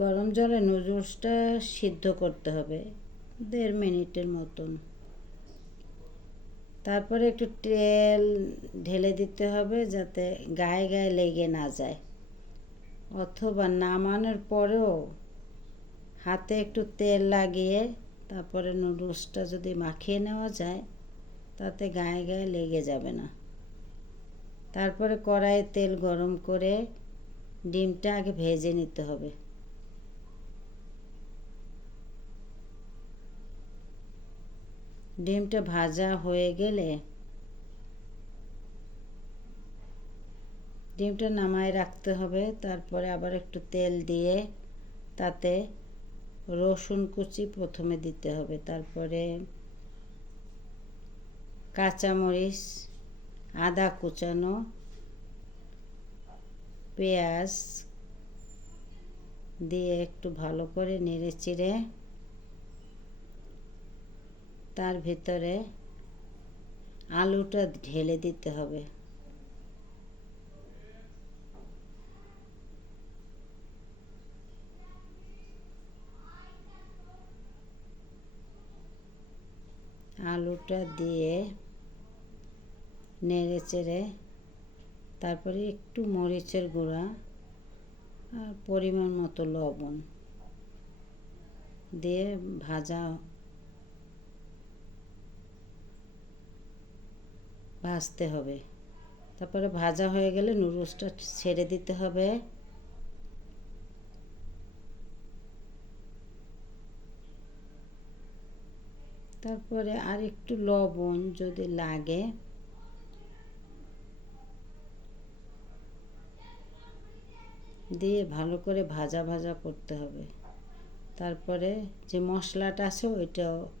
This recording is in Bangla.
গরম জলে নুডলসটা সিদ্ধ করতে হবে, দেড় মিনিটের মতন। তারপরে একটু তেল ঢেলে দিতে হবে যাতে গায়ে গায়ে লেগে না যায়। অথবা নামানোর পরেও হাতে একটু তেল লাগিয়ে তারপরে নুডলসটা যদি মাখিয়ে নেওয়া যায়, তাতে গায়ে গায়ে লেগে যাবে না। তারপরে কড়াইয়ে তেল গরম করে ডিমটা আগে ভেজে নিতে হবে। ডিমটা ভাজা হয়ে গেলে ডিমটা নামায় রাখতে হবে। তারপরে আবার একটু তেল দিয়ে তাতে রসুন কুচি প্রথমে দিতে হবে। তারপরে কাঁচামরিচ, আদা কুচানো, পেঁয়াজ দিয়ে একটু ভালো করে নেড়ে চিড়ে তার ভিতরে আলুটা ঢেলে দিতে হবে। আলুটা দিয়ে নেড়ে চেড়ে তারপরে একটু মরিচের গুঁড়া আর পরিমাণ মতো লবণ দিয়ে ভাজা ভাজতে হবে। তারপরে ভাজা হয়ে গেলে নুডলসটা ছেড়ে দিতে হবে। তারপরে আর একটু লবণ যদি লাগে। দিয়ে ভালো করে ভাজা ভাজা করতে হবে। তারপরে যে মশলাটা আছে ওইটাও